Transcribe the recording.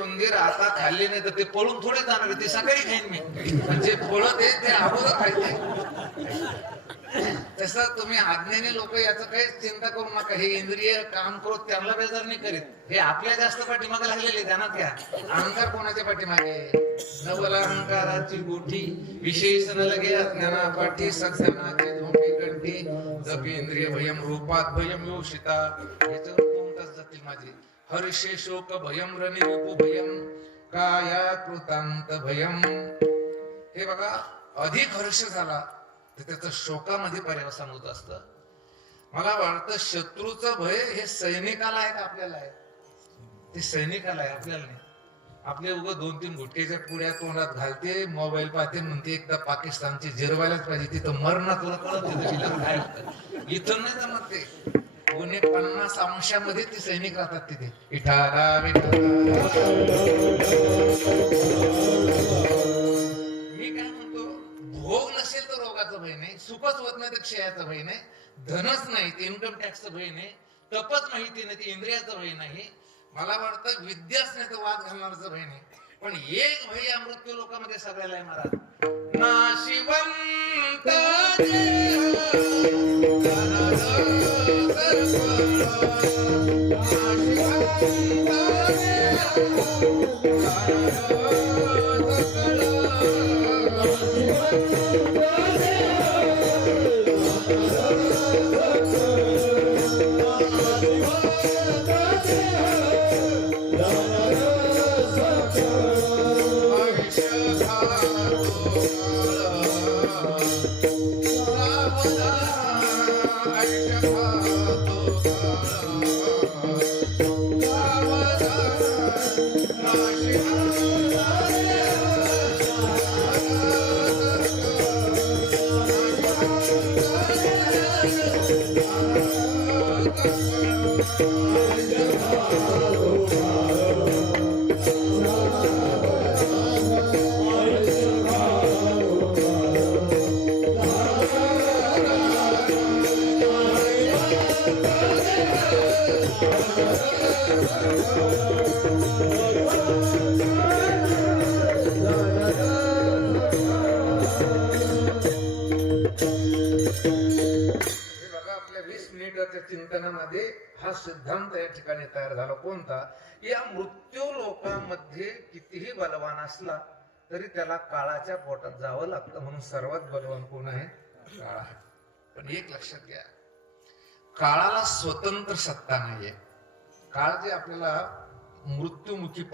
उंदीर आता खाल्ली नाही तर ते पळून थोडे जाणार, ते सकाळी खाईन मी. जे पळत आहे ते अगोदर खायचे. तसं तुम्ही आज्ञेने लोक याचं काही चिंता करू नका. हे इंद्रिय काम करून त्यांना बेजार नाही करीत. हे आपल्या जास्त पाठीमागे लागलेले ध्यानात घ्या. अहंकार कोणाच्या पाठीमागे? नवल अहंकाराची गोठी विशेष न लगे अज्ञाना पाठी सज्ञानाची झोंबी कंठी जपी इंद्रिय भयम रूपात भयम योषिता. याच्यावर 2 तास जातील माझे. हर्षे शोक भयम रणी विपू भयम काया कृतांत भयम. हे बघा, अधिक हर्ष झाला तर त्याचं शोकामध्ये पर्यवसान होत असतं. मला वाटतं शत्रूचं भय हे सैनिकाला आहे का आपल्याला आहे? ते सैनिकाला आहे, आपल्याला नाही. आपले उगा 2-3 गुटकेच्या पुड्या तोंडात घालते, मोबाईल पाहते, म्हणते एकदा पाकिस्तानची जिरवायलाच पाहिजे, तिथं मरणा तुला कळत काय होतं. इथं नाही जमत ते. 50 अंशामध्ये ते सैनिक राहतात तिथे. विठाला विठाला. मी काय म्हणतो, भोग नसेल तर रोगाचं भय नाही, सुखच होत नाही तर क्षयाचं भय नाही, धनच नाही ते इन्कम टॅक्सचं भय नाही, तपच माहिती नाही ते इंद्रियाचं भय नाही, मला वाटतं विद्याच नाही तर वाद घालणारचं भय नाही. पण एक भय या मृत्यू लोकांमध्ये सगळ्याला आहे महाराज. नाशिवंत चिंतनामध्ये हा सिद्धांत या ठिकाणी तयार झाला. कोणता? या मृत्यू लोकांमध्ये कितीही बलवान असला तरी त्याला काळाच्या पोटात जावं लागतं. म्हणून सर्वात बलवान कोण आहे? काळ आहे. पण एक लक्षात घ्या, काळाला स्वतंत्र सत्ता नाहीये. काळ जे आपल्याला मृत्युमुखी